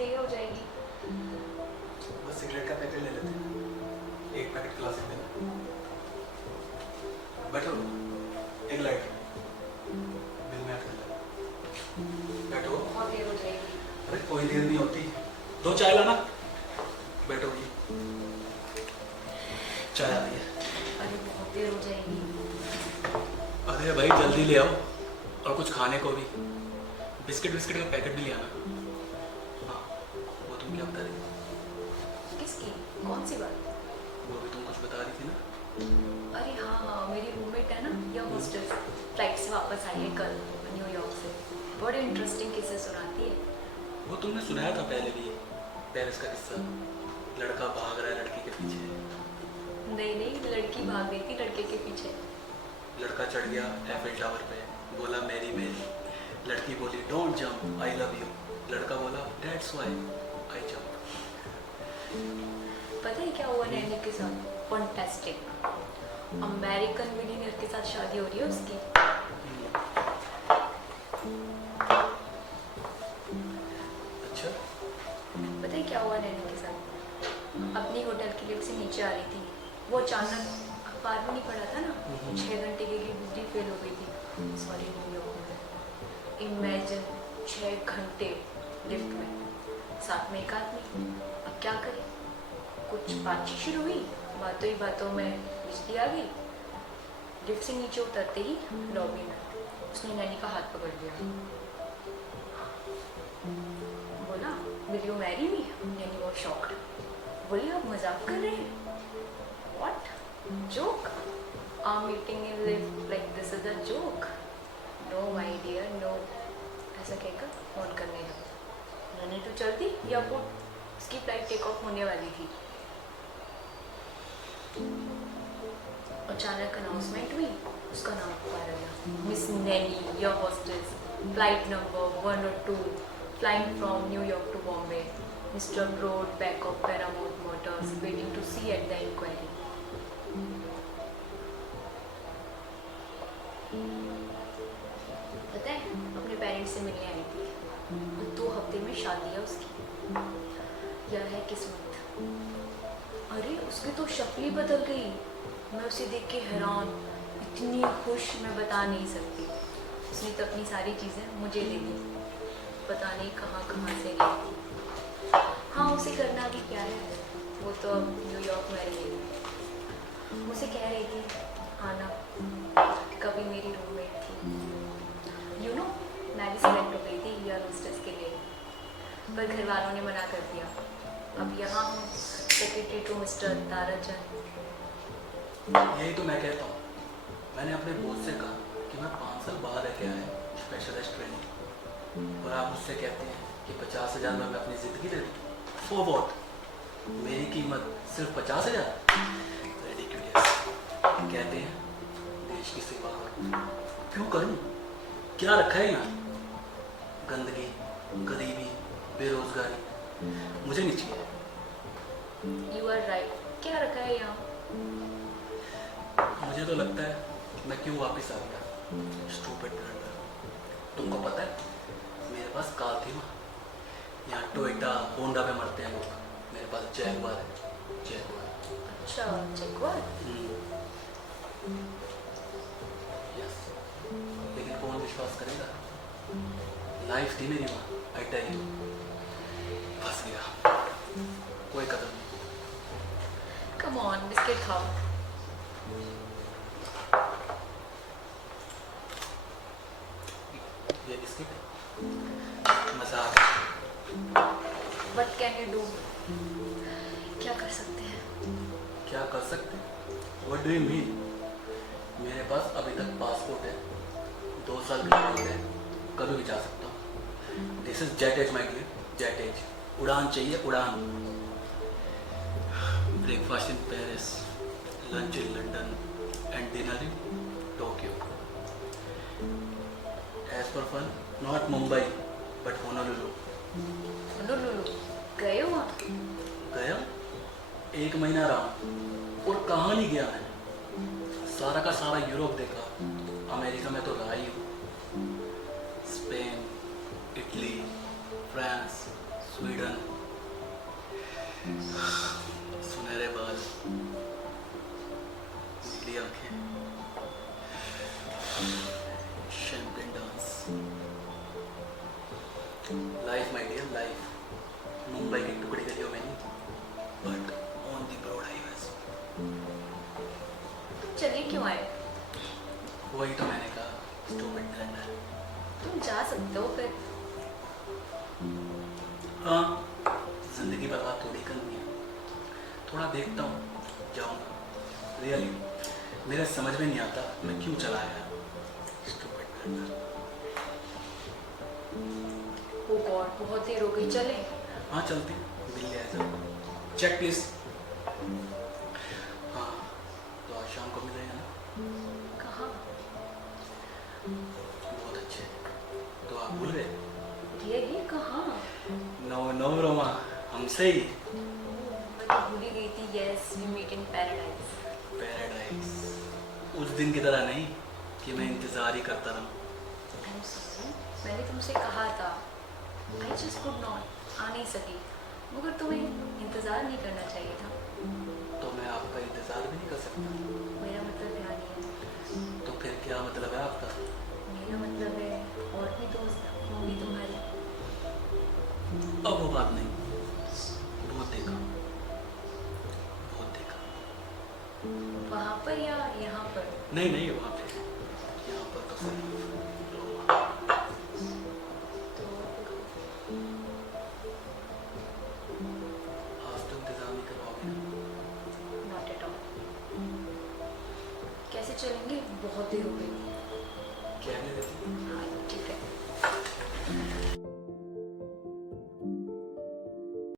देर हो जाएगी। बस सिगरेट का पैकेट ले लेते हैं, एक पैकेट क्लासिक देना। बैठो, एक लाइट बिल में कर ले। बैठो। बहुत देर हो जाएगी। अरे कोई देर नहीं होती, दो चाय लाना। बैठो जी, चाय आ रही है। अरे बहुत देर हो जाएगी। अरे भाई जल्दी ले आओ, और कुछ खाने को भी, बिस्किट का पैकेट भी ले आना। हाँ, वो तुम क्या बता रही थी? किसकी? कौन सी बात? वो भी तुम कुछ बता रही थी ना। अरे हाँ, मेरी रूममेट है ना, या हॉस्टल, फ्लाइट से वापस आई है कल न्यूयॉर्क से। बड़े इंटरेस्टिंग किस्से सुनाती है। वो तुमने सुनाया था पहले भी, पेरिस का किस्सा, लड़का भाग रहा है लड़की के पीछे। नहीं, लड़की भाग गई थी लड़के के पीछे। लड़का चढ़ गया एफिल टावर पे, बोला मेरी मेरी। लड़की बोली don't jump, I love you. लड़का बोला दैट्स व्हाई आई जंप। पता है क्या हुआ नैनी के साथ? फंटास्टिक। अमेरिकन मिलीनियर के साथ शादी हो रही है उसकी। अच्छा, पता है क्या हुआ नैनी के साथ? अपनी होटल की लिफ्ट से नीचे आ रही थी, वो अचानक, अखबार में नहीं पढ़ा था ना, 6 घंटे के लिए बिजली फेल हो गई थी। सॉरी, न्यूयॉर्क में। इमेजिन 6 घंटे लिफ्ट में, साथ में एक आदमी। अब क्या करे? कुछ बातचीत शुरू हुई, बातों ही बातों में बिजली आ गई। लिफ्ट से नीचे उतरते ही लॉबी में उसने नैनी का हाथ पकड़ लिया। बोला will you marry me? Naini was shocked. बोली आप मजाक कर रहे हैं? What? Joke? Are meeting in lift like this is a joke? No my dear, no. ऐसा कहकर फोन करने लगा। नैनी तो चलती एयरपोर्ट, उसकी फ्लाइट टेक ऑफ होने वाली थी। अचानक अनाउंसमेंट हुई, उसका नाम पुकारा गया। Miss Nainy, your hostess, flight number 102, flying from New York to Bombay. Mr. Broad, back of Paramount Motors, waiting to see at the inquiry. पता है, अपने पेरेंट्स से मिलने आई थी। 2 हफ्ते में शादी है उसकी। यह है किस्मत। अरे उसकी तो शक्ल ही बदल गई। मैं उसे देख के हैरान, इतनी खुश मैं बता नहीं सकती। उसने तो अपनी सारी चीज़ें मुझे दे दी, पता नहीं कहाँ कहाँ से ली थी। हाँ, उसे करना भी क्या है, वो तो अब न्यूयॉर्क में रहेगी। मुझे कह रही थी आना, कभी मेरी रूममेट थी। यू नो, मैं भी सिलेक्ट हो गई थी एयर होस्टेस के लिए, पर घर वालों ने मना कर दिया। अब यहाँ हूँ, सेक्रेटरी टू मिस्टर ताराचंद। यही तो मैं कहता हूँ। मैंने अपने बॉस से कहा कि मैं 5 साल बाहर रह के आया हूँ, स्पेशलिस्ट ट्रेनिंग, और आप मुझसे कहते हैं कि 50,000 में मैं अपनी ज़िंदगी दे दूँ। For what? मेरी कीमत सिर्फ 50,000? रिडिक्युलस। कहते हैं देश की सेवा करूं। क्यों करूं? क्या रखा है यहाँ? गंदगी, गरीबी, बेरोजगारी मुझे नहीं चाहिए। यू आर राइट, क्या रखा है यहाँ? मुझे तो लगता है मैं क्यों वापस आ गया। Stupid blunder. तुमको पता है मेरे पास कार थी वहाँ, यहाँ टोयोटा होंडा पे मरते हैं लोग, मेरे पास जैगुआर है। जैगुआर। अच्छा, जैगुआर। यस, लेकिन कौन विश्वास करेगा? लाइफ थी मेरी वहाँ, आई टेल यू। फंस गया, कोई कदम नहीं। कम ऑन, बिस्किट खाओ। ये बिस्किट मजाक। What can you do? क्या कर सकते हैं? क्या कर सकते हैं? What do you mean? मेरे पास अभी तक पासपोर्ट है, 2 साल की टिकट है, कभी भी जा सकता हूँ। This is jet age my dear, jet age. उड़ान चाहिए, उड़ान। Breakfast in Paris, lunch in London and dinner in Tokyo. As per fun, not Mumbai but Honolulu. लुलुलु गए हो वहाँ? गया, 1 महीना रहा, और कहाँ नहीं गया मैं। सारा का सारा यूरोप देखा, अमेरिका में तो रहा ही हूँ। स्पेन, इटली, फ्रांस, स्वीडन, सुनहरे बाल, नीली आंखें, champagne dance, life my dear life. Mumbai की टुकड़ी गलियों में नहीं, but on the broad highways. तुम चले क्यों आए? वही तो मैंने कहा, स्टूपिड ब्लंडर। तुम जा सकते हो फिर। हाँ, जिंदगी बर्बाद थोड़ी करनी है, थोड़ा देखता हूँ, जाऊँगा। रियली मेरे समझ में नहीं आता मैं क्यों चला आया, स्टूपिड ब्लंडर। ओ गॉड, बहुत देर हो गई, चले। हाँ चलते हैं, बिल ले आया जाओ। Check please. हाँ, तो आज शाम को मिलेगा ना? कहाँ? बहुत अच्छे। तो आप भूल गए? रियली कहाँ? नो नो रोमा, हमसे ही। मैं तो भूल ही गई थी। Yes, we meet in paradise. Paradise. उस दिन की तरह नहीं कि मैं इंतजार ही करता रहूं। आई एम सॉरी, मैंने तुमसे कहा था। आई जस्ट कुड नॉट, आ नहीं सकी। मगर तुम्हें इंतज़ार नहीं करना चाहिए था। तो मैं आपका इंतजार भी नहीं कर सकता। मेरा मतलब यहाँ नहीं है। तो फिर क्या मतलब है आपका? मेरा मतलब है और भी दोस्त होंगी तुम्हारी। अब वो बात नहीं, बहुत देखा, बहुत देखा। वहाँ पर या यहाँ पर? नहीं नहीं, वहाँ